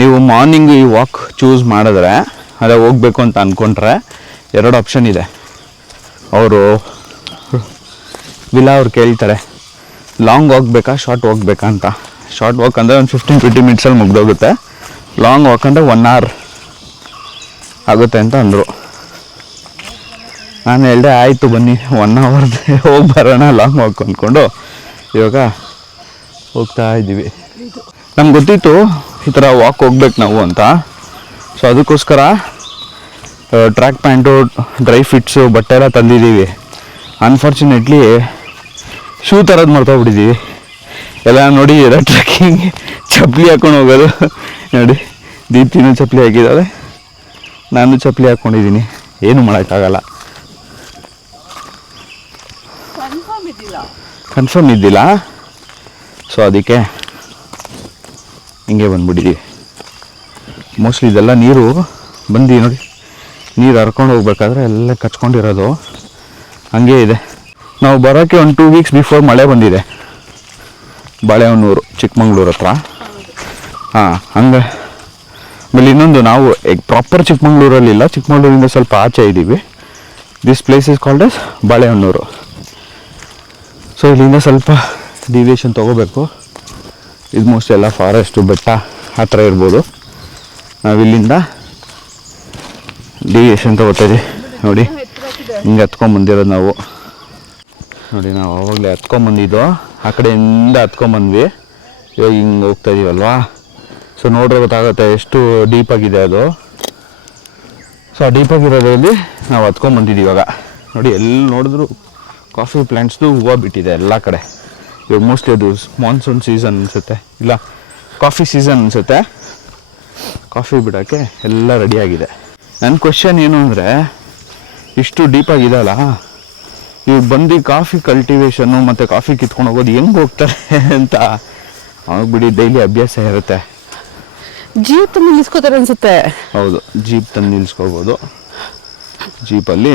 ನೀವು ಮಾರ್ನಿಂಗ್ ಈ walk choose ಮಾಡಿದ್ರೆ ಅದೇ ಹೋಗ್ಬೇಕು ಅಂತ ಅಂದ್ಕೊಂಡ್ರೆ 2 ಆಪ್ಷನ್ ಇದೆ. ಅವರು ಅವ್ರು ಕೇಳ್ತಾರೆ ಲಾಂಗ್ ವಾಕ್ ಬೇಕಾ ಶಾರ್ಟ್ ವಾಕ್ ಬೇಕಾ ಅಂತ. ಶಾರ್ಟ್ ವಾಕ್ ಅಂದರೆ ಒಂದು 15-20 ಮಿನಿಟ್ಸಲ್ಲಿ ಮುಗ್ದೋಗುತ್ತೆ. ಲಾಂಗ್ ವಾಕ್ ಅಂದರೆ 1 hour ಆಗುತ್ತೆ ಅಂತ ಅಂದರು. ನಾನು ಹೇಳಿದೆ ಆಯಿತು ಬನ್ನಿ 1 hour ಹೋಗಿ ಬರೋಣ ಲಾಂಗ್ ವಾಕ್ ಅಂದ್ಕೊಂಡು ಇವಾಗ ಹೋಗ್ತಾ ಇದ್ದೀವಿ. ನಮ್ಗೆ ಗೊತ್ತಿತ್ತು ಈ ಥರ ವಾಕ್ ಹೋಗ್ಬೇಕು ನಾವು ಅಂತ. ಸೊ ಅದಕ್ಕೋಸ್ಕರ ಟ್ರ್ಯಾಕ್ ಪ್ಯಾಂಟು, ಡ್ರೈ ಫಿಟ್ಸು, ಬಟ್ಟೆ ಎಲ್ಲ ತಂದಿದ್ದೀವಿ. ಅನ್ಫಾರ್ಚುನೇಟ್ಲಿ ಶೂ ಥರದ್ದು ಮರ್ತೋಗ್ಬಿಟ್ಟಿದ್ದೀವಿ ಎಲ್ಲ. ನೋಡಿ ಎಲ್ಲ ಟ್ರೆಕ್ಕಿಂಗ್ ಚಪ್ಪಲಿ ಹಾಕ್ಕೊಂಡು ಹೋಗೋದು. ನೋಡಿ ದೀಪ್ತಿನೂ ಚಪ್ಪಲಿ ಹಾಕಿದ್ದಾಳೆ, ನಾನು ಚಪ್ಪಲಿ ಹಾಕ್ಕೊಂಡಿದ್ದೀನಿ. ಏನು ಮಾಡೋಕ್ಕಾಗಲ್ಲ. ಕನ್ಫರ್ಮ್ ಇದ್ದಿಲ್ಲ. ಸೊ ಅದಕ್ಕೆ ಹಿಂಗೆ ಬಂದ್ಬಿಟ್ಟಿದ್ದೀವಿ. ಮೋಸ್ಟ್ಲಿ ಇದೆಲ್ಲ ನೀರು ಬಂದು ನೋಡಿ, ನೀರು ಹರ್ಕೊಂಡು ಹೋಗ್ಬೇಕಾದ್ರೆ ಎಲ್ಲ ಕಚ್ಕೊಂಡಿರೋದು ಹಂಗೆ ಇದೆ. ನಾವು ಬರೋಕ್ಕೆ ಒಂದು 2 weeks ಬಿಫೋರ್ ಮಳೆ ಬಂದಿದೆ. ಬಾಳೆಹೊನ್ನೂರು, ಚಿಕ್ಕಮಂಗ್ಳೂರು ಹತ್ರ. ಹಂಗೆ ಆಮೇಲೆ ಇನ್ನೊಂದು, ನಾವು ಪ್ರಾಪರ್ ಚಿಕ್ಕಮಂಗ್ಳೂರಲ್ಲಿಲ್ಲ, ಚಿಕ್ಕಮಂಗ್ಳೂರಿಂದ ಸ್ವಲ್ಪ ಆಚೆ ಇದ್ದೀವಿ. This place is called as Balehonnur. So ಇಲ್ಲಿಂದ ಸ್ವಲ್ಪ ಡಿವಿಯೇಷನ್ ತೊಗೋಬೇಕು. ಇದು ಮೋಸ್ಟ್ ಎಲ್ಲ ಫಾರೆಸ್ಟು, ಬೆಟ್ಟ ಆ ಥರ ಇರ್ಬೋದು. ನಾವಿಲ್ಲಿಂದ ಡಿವಿಯೇಷನ್ ತೊಗೋತೀವಿ. ನೋಡಿ ಹಿಂಗೆ ಹತ್ಕೊಂಬಂದಿರೋದು ನಾವು. ನೋಡಿ ನಾವು ಆವಾಗಲೇ ಹತ್ಕೊಂಬಂದಿದ್ದು, ಆ ಕಡೆಯಿಂದ ಹತ್ಕೊಂಬಂದ್ವಿ. ಇವಾಗ ಹಿಂಗೆ ಹೋಗ್ತಾ ಇದೀವಲ್ವಾ. ಸೊ ನೋಡ್ರೆ ಗೊತ್ತಾಗುತ್ತೆ ಎಷ್ಟು ಡೀಪಾಗಿದೆ ಅದು. ಸೊ ಆ ಡೀಪಾಗಿರೋದ್ರಲ್ಲಿ ನಾವು ಹತ್ಕೊಂಬಂದಿದ್ದೀವಿ. ಇವಾಗ ನೋಡಿ ಎಲ್ಲಿ ನೋಡಿದ್ರು ಕಾಫಿ ಪ್ಲ್ಯಾಂಟ್ಸ್ದು ಹೂವು ಬಿಟ್ಟಿದೆ ಎಲ್ಲ ಕಡೆ. ಇವಾಗ ಮೋಸ್ಟ್ಲಿ ಅದು ಮಾನ್ಸೂನ್ ಸೀಸನ್ ಅನಿಸುತ್ತೆ, ಇಲ್ಲ ಕಾಫಿ ಸೀಸನ್ ಅನಿಸುತ್ತೆ. ಕಾಫಿ ಬಿಡೋಕ್ಕೆ ಎಲ್ಲ ರೆಡಿಯಾಗಿದೆ. ನನ್ನ ಕ್ವೆಶ್ಚನ್ ಏನು ಅಂದರೆ, ಇಷ್ಟು ಡೀಪಾಗಿದೆಯಲ್ಲ, ಇವ್ರು ಬಂದು ಕಾಫಿ ಕಲ್ಟಿವೇಶನ್ನು ಮತ್ತು ಕಾಫಿ ಕಿತ್ಕೊಂಡು ಹೋಗೋದು ಹೆಂಗೆ ಹೋಗ್ತಾರೆ ಅಂತ ಅವಾಗ ಬಿಡಿ ಡೈಲಿ ಅಭ್ಯಾಸ ಇರುತ್ತೆ. ಜೀಪ್ ತಂದು ನಿಲ್ಲಿಸ್ಕೋತಾರೆ ಅನಿಸುತ್ತೆ. ಹೌದು, ಜೀಪ್ ತಂದು ನಿಲ್ಲಿಸ್ಕೋಬೋದು, ಜೀಪಲ್ಲಿ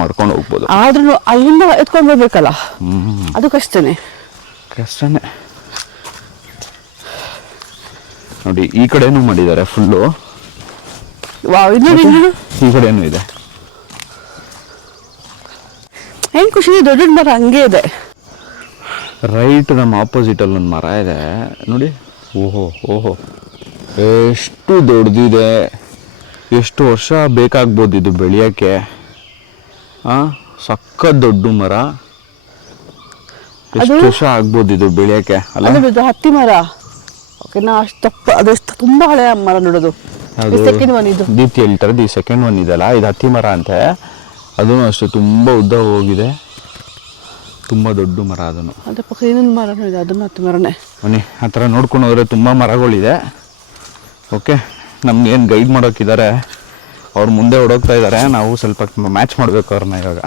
ಮಾಡ್ಕೊಂಡು ಹೋಗ್ಬೋದು. ಆದ್ರೂ ಅಲ್ಲಿಂದ ಎತ್ಕೊಂಡು ಬರ್ಬೇಕಲ್ಲ, ಅದು ಕಷ್ಟನೇ. ನೋಡಿ ಈ ಕಡೆನೂ ಮಾಡಿದ್ದಾರೆ ಫುಲ್ಲು. ಈ ಕಡೆನೂ ಇದೆ. ಏನು ಖುಷಿ, ದೊಡ್ಡ ಮರ ಹಂಗೆ ಇದೆ. ರೈಟ್ ನಮ್ಮ ಆಪೋಸಿಟಲ್ಲಿ ಒಂದು ಮರ ಇದೆ ನೋಡಿ. ಓಹೋ ಓಹೋ, ಎಷ್ಟು ದೊಡ್ಡದಿದೆ. ಎಷ್ಟು ವರ್ಷ ಬೇಕಾಗ್ಬೋದು ಇದು ಬೆಳೆಯೋಕ್ಕೆ. ಸಖತ್ ದೊಡ್ಡ ಮರ. ಎಷ್ಟು ವರ್ಷ ಆಗ್ಬೋದು ಇದು ಬೆಳೆಯೋಕ್ಕೆ ಅಲ್ಲ? ಹತ್ತಿ ಮರ. ಓಕೆನಾ, ಅಷ್ಟು ತಪ್ಪ, ಅದಷ್ಟು ತುಂಬ ಹಳೆಯ ಮರ ನೋಡೋದು. ಸೆಕೆಂಡ್ ಒನ್ ಇದು ದೀಪ್ತಿ ಹೇಳ್ತಾರೆ. ಈ ಸೆಕೆಂಡ್ ಒನ್ ಇದೆಲ್ಲ, ಇದು ಹತ್ತಿ ಮರ ಅಂತೆ. ಅದೂ ಅಷ್ಟೇ ತುಂಬ ಉದ್ದ ಹೋಗಿದೆ, ತುಂಬ ದೊಡ್ಡ ಮರ. ಅದನ್ನು ಅದೇ ಪಕ್ಕ ಇನ್ನೊಂದು ಮರನೂ ಇದೆ, ಅದನ್ನು ಹತ್ತಿ ಮರನೇ. ಬನ್ನಿ ಆ ಥರ ನೋಡ್ಕೊಂಡು ಹೋದರೆ ತುಂಬ ಮರಗಳಿದೆ. ಓಕೆ, ನಮ್ಗೇನು ಗೈಡ್ ಮಾಡೋಕ್ಕಿದ್ದಾರೆ, ಅವ್ರು ಮುಂದೆ ಹೊಡೋಗ್ತಾ ಇದ್ದಾರೆ. ನಾವು ಸ್ವಲ್ಪ ಮ್ಯಾಚ್ ಮಾಡಬೇಕು ಅವ್ರನ್ನ. ಇವಾಗ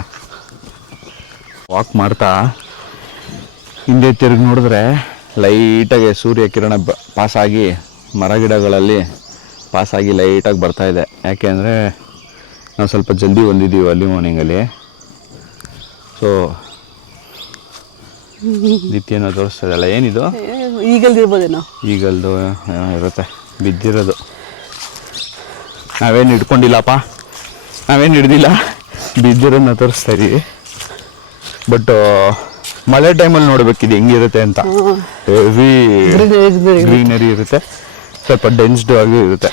ವಾಕ್ ಮಾಡ್ತಾ ಹಿಂದೆ ತಿರುಗಿ ನೋಡಿದ್ರೆ ಲೈಟಾಗಿ ಸೂರ್ಯ ಕಿರಣ ಪಾಸಾಗಿ ಮರ ಗಿಡಗಳಲ್ಲಿ ಪಾಸಾಗಿ ಲೈಟಾಗಿ ಬರ್ತಾಯಿದೆ. ಯಾಕೆ ಅಂದರೆ ನಾವು ಸ್ವಲ್ಪ ಜಲ್ದಿ ಬಂದಿದ್ದೀವಿ ಅಲ್ಲಿ ಮಾರ್ನಿಂಗಲ್ಲಿ. ಸೊ ದೀಪ್ತಿಯನ್ನು ತೋರಿಸ್ತಾ ಇದಲ್ಲ, ಏನಿದು ಈಗಲ್ದು ಇರ್ಬೋದೇನೋ, ಈಗಲ್ದು ಇರುತ್ತೆ ಬಿದ್ದಿರೋದು. ನಾವೇನು ಹಿಡ್ಕೊಂಡಿಲ್ಲಪ್ಪ, ನಾವೇನು ಹಿಡ್ದಿಲ್ಲ, ಬಿದ್ದಿರೋದನ್ನ ತೋರಿಸ್ತಾ ಇದ್ದೀವಿ. ಬಟ್ ಮಳೆ ಟೈಮಲ್ಲಿ ನೋಡ್ಬೇಕಿದೆ ಹೆಂಗಿರುತ್ತೆ ಅಂತ. ಹೆವಿ ಗ್ರೀನರಿ ಇರುತ್ತೆ, ಸ್ವಲ್ಪ ಡೆನ್ಸ್ಡ್ ಆಗಿ ಇರುತ್ತೆ.